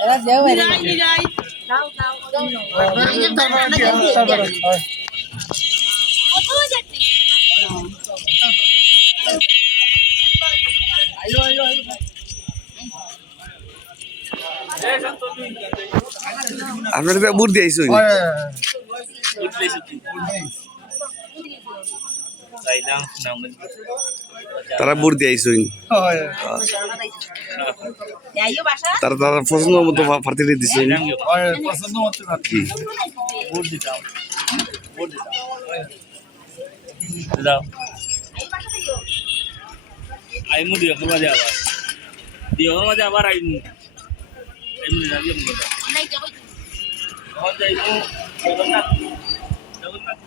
এরা যেও আপনার বুট দিয়েছ তারা বুট দিয়েছ তারা তারা পছন্দ মতো প্রার্থী দিচ্ছে কি আইমু দিও মাঝে আবার দিও মাঝে আবার আইমু আইমু না দিও মতো এখন যাইমু জগন্নাথ জগন্নাথ